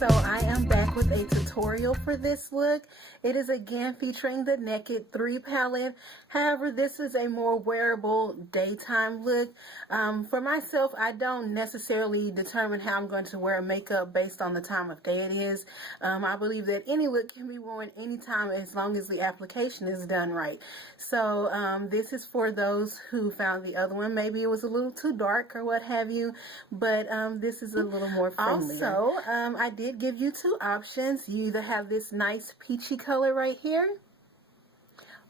So I am back with a tutorial for this look. It is again featuring the Naked 3 palette. However, this is a more wearable daytime look. For myself, I don't necessarily determine how I'm going to wear makeup based on the time of day it is. I believe that any look can be worn anytime as long as the application is done right. So this is for those who found the other one. Maybe it was a little too dark or what have you, but this is a little more friendly. Also, I did give you two options. You either have this nice peachy color right here,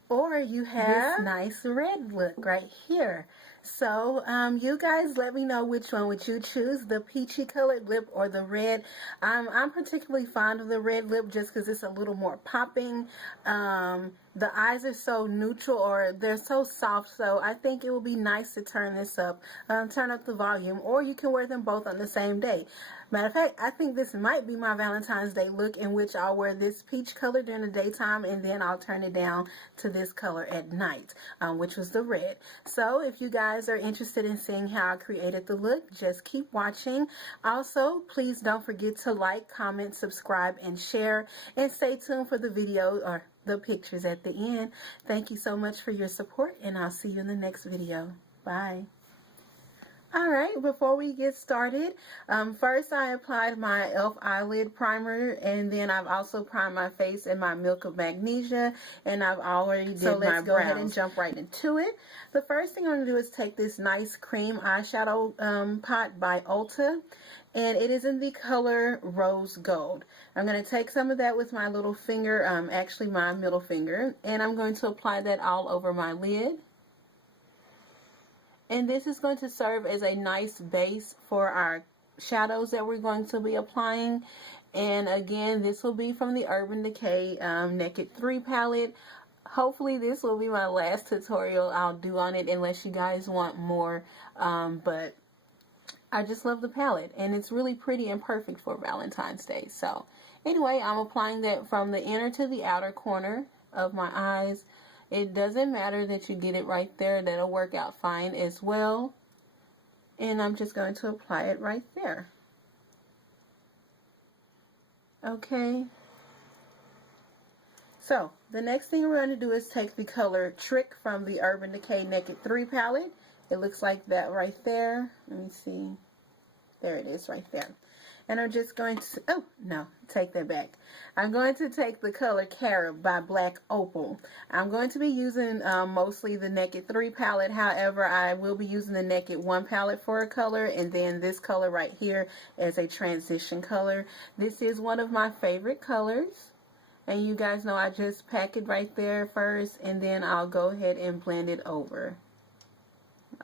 or you have this nice red look right here. So you guys let me know which one would you choose, the peachy colored lip or the red. I'm particularly fond of the red lip just because it's a little more popping. The eyes are so neutral, or they're so soft, so I think it will be nice to turn this up, turn up the volume, or you can wear them both on the same day. Matter of fact, I think this might be my Valentine's Day look, in which I'll wear this peach color during the daytime and then I'll turn it down to this color at night, which was the red. So if you guys are interested in seeing how I created the look, just keep watching. Also, please don't forget to like, comment, subscribe, and share, and stay tuned for the video or the pictures at the end. Thank you so much for your support, and I'll see you in the next video. Bye. Alright, before we get started, first I applied my E.L.F. Eyelid Primer, and then I've also primed my face in my Milk of Magnesia, and I've already did my brows. So let's go ahead and jump right into it. The first thing I'm going to do is take this nice cream eyeshadow pot by Ulta, and it is in the color Rose Gold. I'm going to take some of that with my little finger, actually my middle finger, and I'm going to apply that all over my lid. And this is going to serve as a nice base for our shadows that we're going to be applying. And again, this will be from the Urban Decay Naked 3 palette. Hopefully this will be my last tutorial I'll do on it unless you guys want more. But I just love the palette, and it's really pretty and perfect for Valentine's Day. So anyway, I'm applying that from the inner to the outer corner of my eyes. It doesn't matter that you get it right there. That'll work out fine as well. And I'm just going to apply it right there. Okay. So, the next thing we're going to do is take the color Trick from the Urban Decay Naked 3 palette. It looks like that right there. Let me see. There it is right there. And I'm just going to, oh, no, take that back. I'm going to take the color Carib by Black Opal. I'm going to be using mostly the Naked 3 palette. However, I will be using the Naked 1 palette for a color, and then this color right here as a transition color. This is one of my favorite colors. And you guys know I just pack it right there first, and then I'll go ahead and blend it over.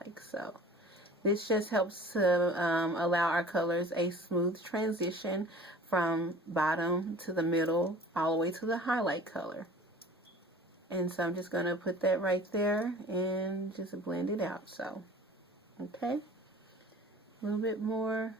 Like so. This just helps to allow our colors a smooth transition from bottom to the middle all the way to the highlight color. And so I'm just going to put that right there and just blend it out. So, okay. A little bit more.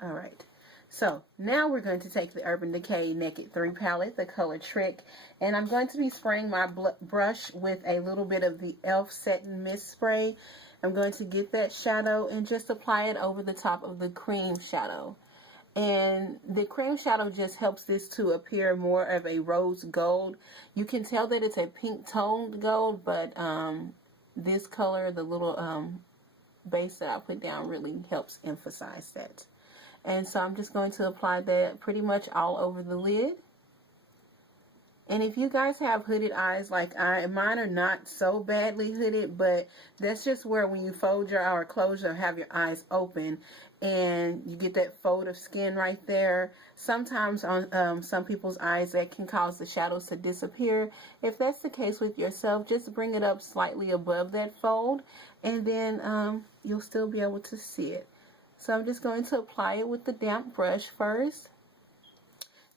Alright. So, now we're going to take the Urban Decay Naked 3 palette, the color Trick, and I'm going to be spraying my brush with a little bit of the E.L.F. Satin Mist Spray. I'm going to get that shadow and just apply it over the top of the cream shadow. And the cream shadow just helps this to appear more of a rose gold. You can tell that it's a pink toned gold, but this color, the little base that I put down, really helps emphasize that. And so I'm just going to apply that pretty much all over the lid. And if you guys have hooded eyes like mine are not so badly hooded, but that's just where when you fold your eye or close or have your eyes open and you get that fold of skin right there. Sometimes on some people's eyes that can cause the shadows to disappear. If that's the case with yourself, just bring it up slightly above that fold, and then you'll still be able to see it. So I'm just going to apply it with the damp brush first.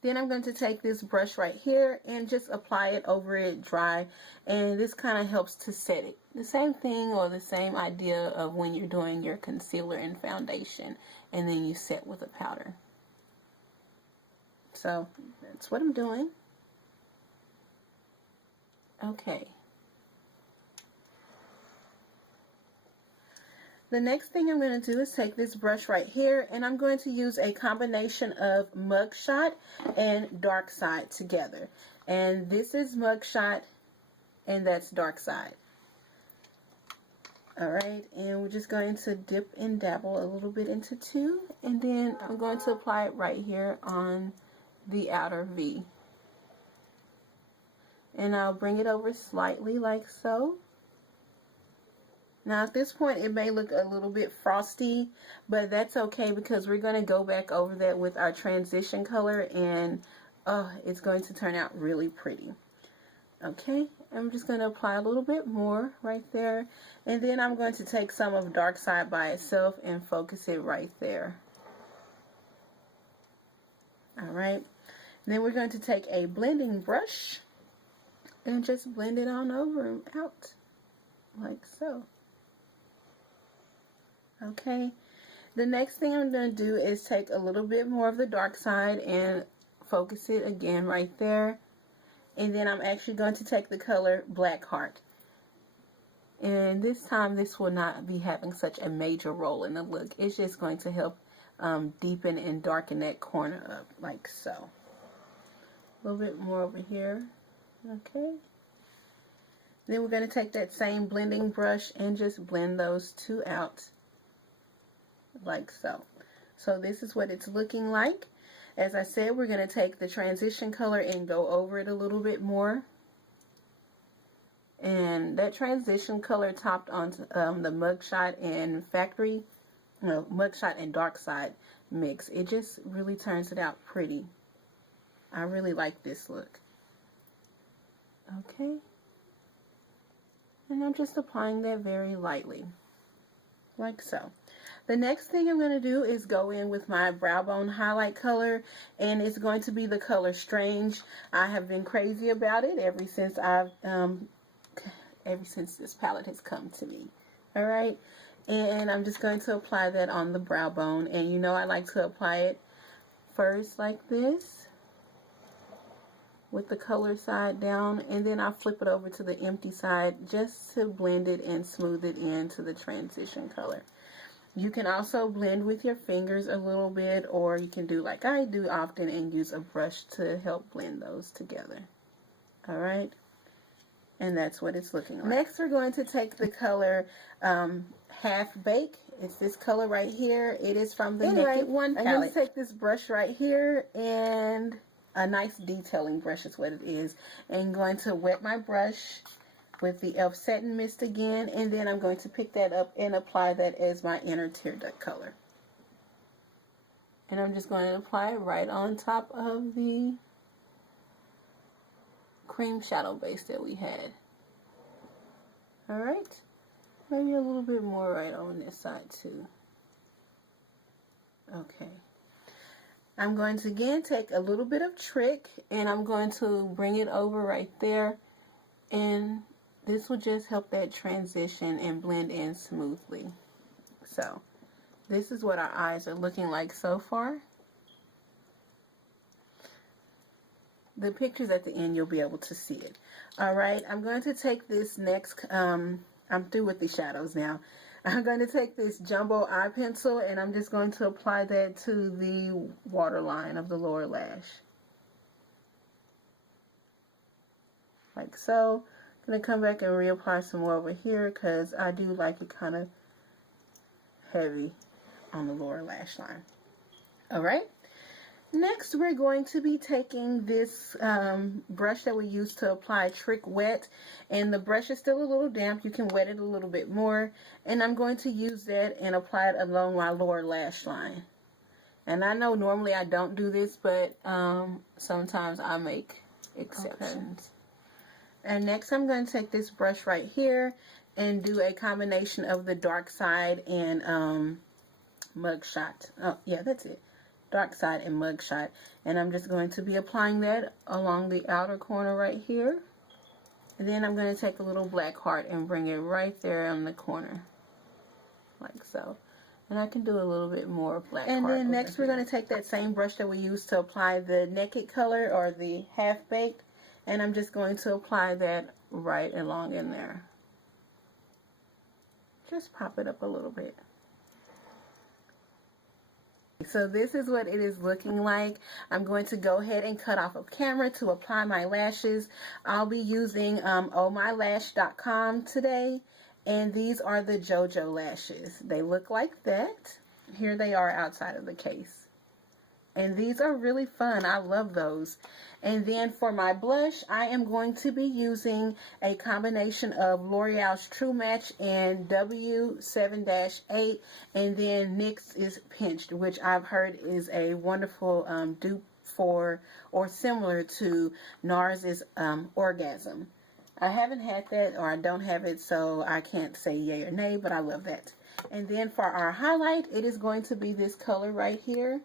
Then I'm going to take this brush right here and just apply it over it dry. And this kind of helps to set it. The same thing or the same idea of when you're doing your concealer and foundation. And then you set with a powder. So that's what I'm doing. Okay. The next thing I'm going to do is take this brush right here, and I'm going to use a combination of MugShot and Darkside together. And this is MugShot, and that's Darkside. Alright, and we're just going to dip and dabble a little bit into two, and then I'm going to apply it right here on the outer V. And I'll bring it over slightly like so. Now at this point it may look a little bit frosty, but that's okay because we're going to go back over that with our transition color, and it's going to turn out really pretty. Okay, I'm just going to apply a little bit more right there, and then I'm going to take some of Darkside by itself and focus it right there. Alright, then we're going to take a blending brush and just blend it on over and out like so. Okay, the next thing I'm going to do is take a little bit more of the Darkside and focus it again right there. And then I'm actually going to take the color Blackheart. And this time this will not be having such a major role in the look. It's just going to help deepen and darken that corner up like so. A little bit more over here. Okay. Then we're going to take that same blending brush and just blend those two out like so. So this is what it's looking like. As I said, we're going to take the transition color and go over it a little bit more. And that transition color topped onto the MugShot and MugShot and Darkside mix. It just really turns it out pretty. I really like this look. Okay. And I'm just applying that very lightly, like so. The next thing I'm going to do is go in with my brow bone highlight color, and it's going to be the color Strange. I have been crazy about it ever since this palette has come to me. All right, and I'm just going to apply that on the brow bone, and you know I like to apply it first like this with the color side down, and then I'll flip it over to the empty side just to blend it and smooth it into the transition color. You can also blend with your fingers a little bit, or you can do like I do often and use a brush to help blend those together. Alright, and that's what it's looking like. Next we're going to take the color Half Bake. It's this color right here. It is from the Naked One palette. I'm going to take this brush right here, and a nice detailing brush is what it is, and going to wet my brush with the E.L.F. Satin Mist again, and then I'm going to pick that up and apply that as my inner tear duct color. And I'm just going to apply it right on top of the cream shadow base that we had. Alright, maybe a little bit more right on this side too. Okay. I'm going to again take a little bit of Trick, and I'm going to bring it over right there, and this will just help that transition and blend in smoothly. So, this is what our eyes are looking like so far. The pictures at the end, you'll be able to see it. Alright, I'm going to take this next, I'm through with the shadows now. I'm going to take this jumbo eye pencil, and I'm just going to apply that to the waterline of the lower lash. Like so. I'm going to come back and reapply some more over here because I do like it kind of heavy on the lower lash line. Alright, next we're going to be taking this brush that we used to apply Trick Wet, and the brush is still a little damp. You can wet it a little bit more, and I'm going to use that and apply it along my lower lash line. And I know normally I don't do this, but sometimes I make exceptions. Okay. And next I'm going to take this brush right here and do a combination of the Darkside and MugShot. Oh, yeah, that's it. Darkside and MugShot. And I'm just going to be applying that along the outer corner right here. And then I'm going to take a little Blackheart and bring it right there on the corner. Like so. And I can do a little bit more Blackheart. And then next we're going to take that same brush that we used to apply the Naked color, or the Half Baked. And I'm just going to apply that right along in there. just pop it up a little bit. So this is what it is looking like. I'm going to go ahead and cut off of camera to apply my lashes. I'll be using MyLash.com today, and these are the JoJo lashes. They look like that. Here they are outside of the case. And these are really fun. I love those. And then for my blush, I am going to be using a combination of L'Oreal's True Match in W7-8, and then NYX is Pinched, which I've heard is a wonderful dupe for, or similar to, NARS's Orgasm. I haven't had that, or I don't have it, so I can't say yay or nay, but I love that. And then for our highlight, it is going to be this color right here.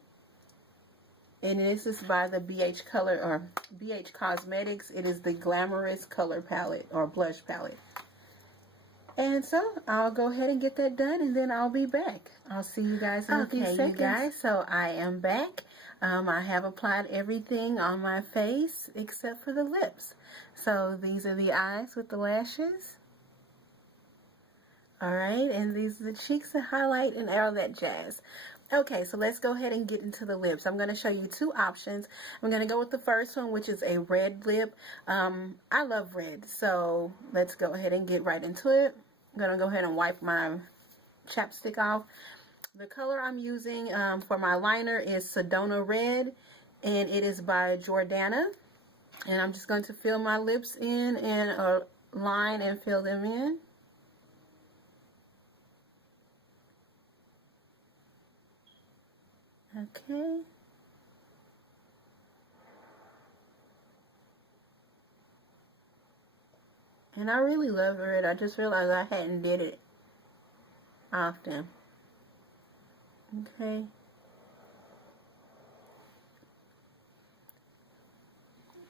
And this is by the BH Color, or BH Cosmetics. It is the Glamorous Color Palette, or Blush Palette. And so, I'll go ahead and get that done, and then I'll be back. I'll see you guys in a few seconds. You guys, so I am back. I have applied everything on my face, except for the lips. So, these are the eyes with the lashes. Alright, and these are the cheeks, the highlight, and all that jazz. Okay, so let's go ahead and get into the lips. I'm going to show you two options. I'm going to go with the first one, which is a red lip. I love red, so let's go ahead and get right into it. I'm going to go ahead and wipe my chapstick off. The color I'm using for my liner is Sedona Red, and it is by Jordana. And I'm just going to fill my lips in and line and fill them in. Okay. And I really love red. I just realized I hadn't did it often. Okay.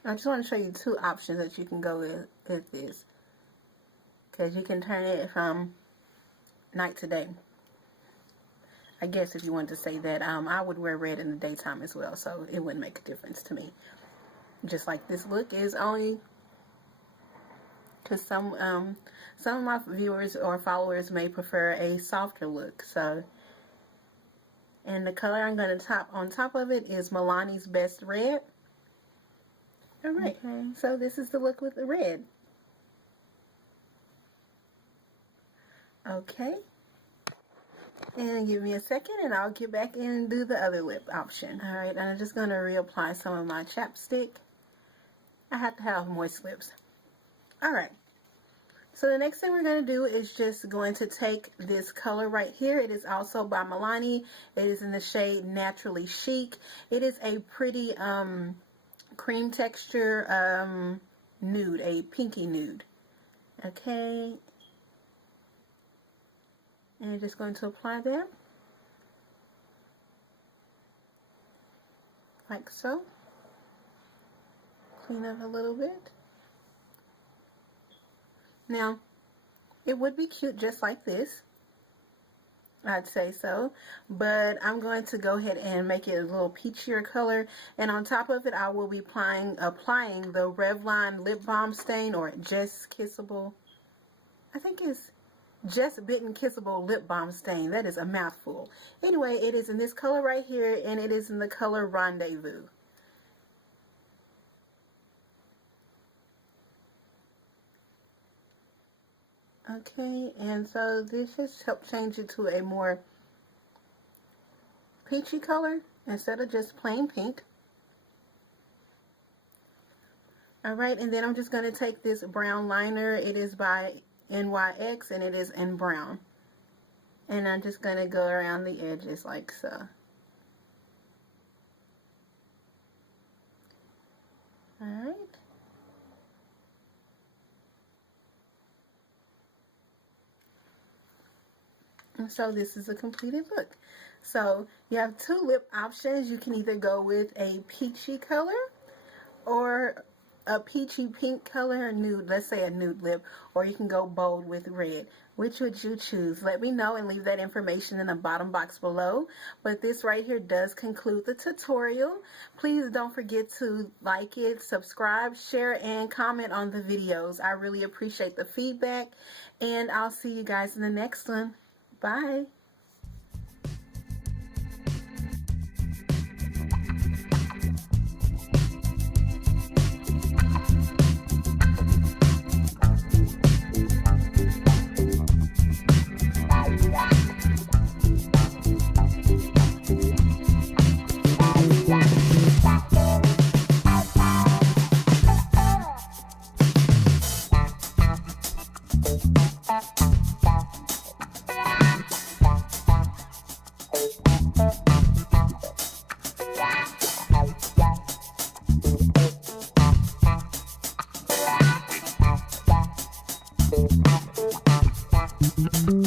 I just want to show you two options that you can go with this. Because you can turn it from night to day. I guess if you wanted to say that, I would wear red in the daytime as well, so it wouldn't make a difference to me. Just like this look is only, because some of my viewers or followers may prefer a softer look. So, and the color I'm going to top on top of it is Milani's Best Red. All right, okay. So this is the look with the red. Okay. And give me a second and I'll get back in and do the other lip option. Alright, I'm just going to reapply some of my chapstick. I have to have moist lips. Alright, so the next thing we're going to do is just going to take this color right here. It is also by Milani. It is in the shade Naturally Chic. It is a pretty cream texture nude, a pinky nude. Okay. And I'm just going to apply that, like so. Clean up a little bit. Now, it would be cute just like this. I'd say so. But I'm going to go ahead and make it a little peachier color. And on top of it, I will be applying the Revlon Lip Balm Stain, or Just Kissable. I think it's Just Bitten Kissable Lip Balm Stain. That is a mouthful. Anyway, it is in this color right here, and it is in the color Rendezvous. Okay, and so this just helped change it to a more peachy color instead of just plain pink. Alright, and then I'm just going to take this brown liner. It is by NYX, and it is in brown. And I'm just going to go around the edges like so. Alright. And so this is a completed look. So you have two lip options. You can either go with a peachy color or a peachy pink color, or nude, let's say a nude lip, or you can go bold with red. Which would you choose? Let me know and leave that information in the bottom box below. But this right here does conclude the tutorial. Please don't forget to like it, subscribe, share, and comment on the videos. I really appreciate the feedback, and I'll see you guys in the next one. Bye. Thank you.